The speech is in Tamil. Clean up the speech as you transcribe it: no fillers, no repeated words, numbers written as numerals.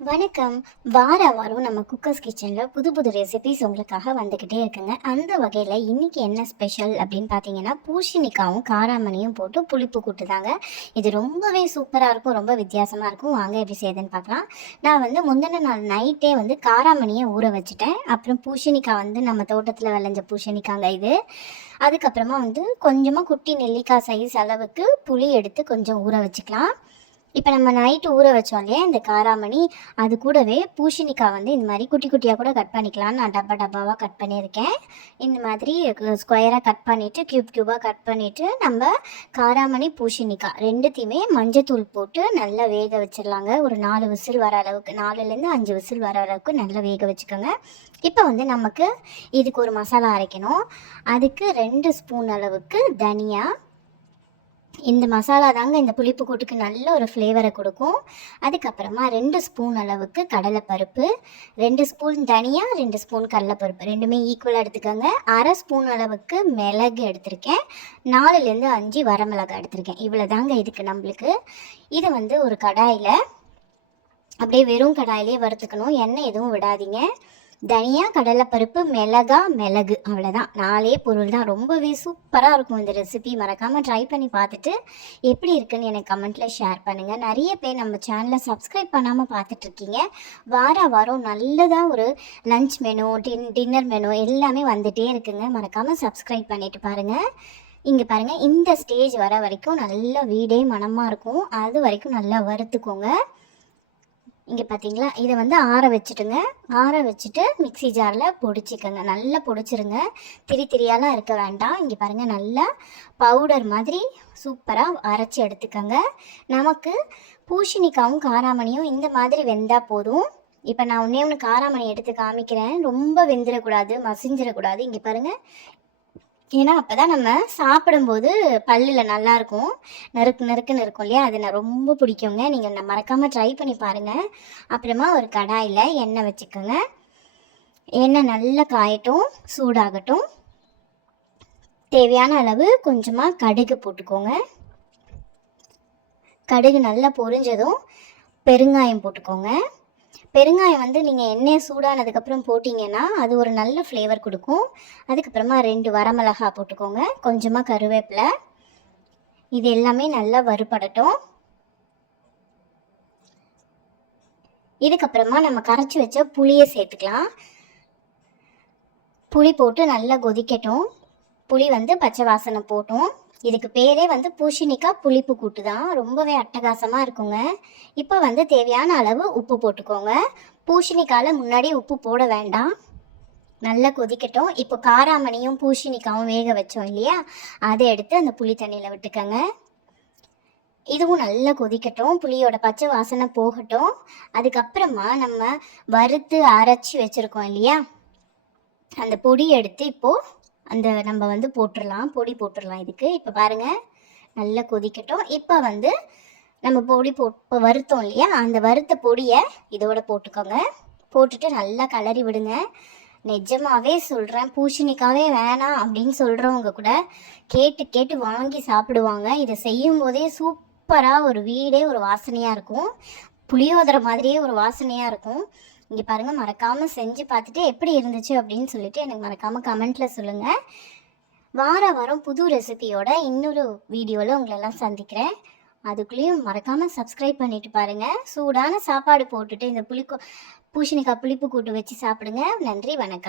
வணக்கம். வாரம் நம்ம குக்கர்ஸ் கிச்சனில் புது புது ரெசிபிஸ் உங்களுக்காக வந்துக்கிட்டே இருக்குங்க. அந்த வகையில் இன்றைக்கி என்ன ஸ்பெஷல் அப்படின்னு பார்த்தீங்கன்னா, பூசணிக்காவும் காராமணியும் போட்டு புளிப்பு கூட்டு தாங்க. இது ரொம்பவே சூப்பராக இருக்கும், ரொம்ப வித்தியாசமாக இருக்கும். வாங்க எப்படி செய்யுதுன்னு பார்க்கலாம். நான் முந்தின நாள் நைட்டே காராமணியை ஊற வச்சுட்டேன். அப்புறம் பூசணிக்காய் நம்ம தோட்டத்தில் விளைஞ்ச பூசணிக்காங்க இது. அதுக்கப்புறமா கொஞ்சமாக குட்டி நெல்லிக்காய் சைஸ் அளவுக்கு புளி எடுத்து கொஞ்சம் ஊற வச்சுக்கலாம். இப்போ நம்ம நைட்டு ஊற வச்சோம் இல்லையா இந்த காராமணி, அது கூடவே பூசணிக்காய் இந்த மாதிரி குட்டி குட்டியாக கூட கட் பண்ணிக்கலாம். நான் டப்பாவாக கட் பண்ணியிருக்கேன். இந்த மாதிரி ஸ்கொயராக கட் பண்ணிவிட்டு க்யூபாக கட் பண்ணிவிட்டு நம்ம காராமணி பூசணிக்காய் ரெண்டுத்தையுமே மஞ்சத்தூள் போட்டு நல்லா வேக வச்சிடலாங்க. ஒரு 4 விசில் வர அளவுக்கு, 4லேருந்து 5 விசில் வர அளவுக்கு நல்லா வேக வச்சுக்கோங்க. இப்போ நமக்கு இதுக்கு ஒரு மசாலா அரைக்கணும். அதுக்கு 2 ஸ்பூன் அளவுக்கு தனியா. இந்த மசாலா தாங்க இந்த புளிப்பு கூட்டுக்கு நல்ல ஒரு ஃப்ளேவரை கொடுக்கும். அதுக்கப்புறமா 2 ஸ்பூன் அளவுக்கு கடலைப்பருப்பு, 2 ஸ்பூன் தனியா, 2 ஸ்பூன் கடலைப்பருப்பு ரெண்டுமே ஈக்குவலாக எடுத்துக்கோங்க. 1/2 ஸ்பூன் அளவுக்கு மிளகு எடுத்திருக்கேன். 4லேருந்து 5 வரமிளகாய் எடுத்திருக்கேன். இவ்வளோ தாங்க இதுக்கு நம்மளுக்கு. இதை ஒரு கடாயில் அப்படியே வெறும் கடாயிலே வறுத்துக்கணும். எண்ணெய் எதுவும் விடாதீங்க. தனியா, கடலைப்பருப்பு, மிளகு அவ்வளோதான். 4 பொருள் தான். ரொம்பவே சூப்பராக இருக்கும் இந்த ரெசிபி. மறக்காமல் ட்ரை பண்ணி பார்த்துட்டு எப்படி இருக்குன்னு எனக்கு கமெண்ட்டில் ஷேர் பண்ணுங்கள். நிறைய பேர் நம்ம சேனலை சப்ஸ்கிரைப் பண்ணாமல் பார்த்துட்ருக்கீங்க. வாரம் நல்லதாக ஒரு லஞ்ச் மெனு, டின்னர் மெனு எல்லாமே வந்துகிட்டே இருக்குங்க. மறக்காமல் சப்ஸ்கிரைப் பண்ணிவிட்டு பாருங்கள். இங்கே பாருங்கள், இந்த ஸ்டேஜ் வர வரைக்கும் நல்ல வீடே மணமாக இருக்கும். அது வரைக்கும் நல்லா வறுத்துக்கோங்க. இங்கே பார்த்தீங்களா, இதை ஆற வச்சுட்டுங்க. ஆற வச்சுட்டு மிக்சி ஜாரில் பொடிச்சிக்கோங்க. நல்லா பொடிச்சிருங்க. திரியாலாம் இருக்க வேண்டாம். இங்கே பாருங்கள், நல்லா பவுடர் மாதிரி சூப்பராக அரைச்சி எடுத்துக்கோங்க. நமக்கு பூசணிக்காவும் காராமணியும் இந்த மாதிரி வெந்தால் போதும். இப்போ நான் ஒன்று காராமணி எடுத்து காமிக்கிறேன். ரொம்ப வெந்துடக்கூடாது, மசிஞ்சிடக்கூடாது. இங்கே பாருங்கள், ஏன்னா அப்போ தான் நம்ம சாப்பிடும்போது பல்லில் நல்லாயிருக்கும். நறுக்குன்னு இருக்கும் இல்லையா, அது நான் ரொம்ப பிடிக்குங்க. நீங்கள் மறக்காமல் ட்ரை பண்ணி பாருங்கள். அப்புறமா ஒரு கடாயில் எண்ணெய் வச்சுக்கோங்க. எண்ணெய் நல்லா காயட்டும், சூடாகட்டும். தேவையான அளவு கொஞ்சமாக கடுகு போட்டுக்கோங்க. கடுகு நல்லா பொரிஞ்சதும் பெருங்காயம் போட்டுக்கோங்க. பெருங்காயம் நீங்கள் எண்ணெய் சூடானதுக்கப்புறம் போட்டிங்கன்னா அது ஒரு நல்ல ஃப்ளேவர் கொடுக்கும். அதுக்கப்புறமா 2 வரமிளகா போட்டுக்கோங்க. கொஞ்சமாக கருவேப்பிலை. இது எல்லாமே நல்லா வறுபடட்டும். இதுக்கப்புறமா நம்ம கரைச்சி வச்ச புளியை சேர்த்துக்கலாம். புளி போட்டு நல்லா கொதிக்கட்டும். புளி பச்சை வாசனை போட்டும். இதுக்கு பேரே பூசணிக்காய் புளிப்பு கூட்டு தான். ரொம்பவே அட்டகாசமாக இருக்குங்க. இப்போ தேவையான அளவு உப்பு போட்டுக்கோங்க. பூசணிக்காயில் முன்னாடி உப்பு போட வேண்டாம். நல்லா கொதிக்கட்டும். இப்போ காராமணியும் பூசணிக்காயும் வேக வச்சோம் இல்லையா, அதை எடுத்து அந்த புளி தண்ணியில் விட்டுக்கோங்க. இதுவும் நல்லா கொதிக்கட்டும். புளியோட பச்சை வாசனை போகட்டும். அதுக்கப்புறமா நம்ம வறுத்து அரைச்சி வச்சுருக்கோம் இல்லையா, அந்த பொடி எடுத்து இப்போது நம்ம போட்டுடலாம். பொடி போட்டுடலாம் இதுக்கு. இப்போ பாருங்கள், நல்லா கொதிக்கட்டும். இப்போ நம்ம பொடி இப்போ வறுத்தோம் இல்லையா, அந்த வறுத்த பொடியை இதோட போட்டுக்கோங்க. போட்டுட்டு நல்லா கலரி விடுங்க. நிஜமாகவே சொல்கிறேன், பூசணிக்காவே வேணாம் அப்படின்னு சொல்கிறவங்க கூட கேட்டு வாங்கி சாப்பிடுவாங்க. இதை செய்யும் போதே சூப்பராக ஒரு வீடே ஒரு வாசனையாக இருக்கும். புளியோதரை மாதிரியே ஒரு வாசனையாக இருக்கும். இங்கே பாருங்கள், மறக்காமல் செஞ்சு பார்த்துட்டு எப்படி இருந்துச்சு அப்படின்னு சொல்லிட்டு எனக்கு மறக்காமல் கமெண்ட்டில் சொல்லுங்கள். வாரம் புது ரெசிபியோட இன்னொரு வீடியோவில் உங்களெல்லாம் சந்திக்கிறேன். அதுக்குள்ளேயும் மறக்காமல் சப்ஸ்கிரைப் பண்ணிவிட்டு பாருங்கள். சூடான சாப்பாடு போட்டுட்டு இந்த பூசணிக்காய் புளிப்பு கூட்டு வச்சு சாப்பிடுங்க. நன்றி, வணக்கம்.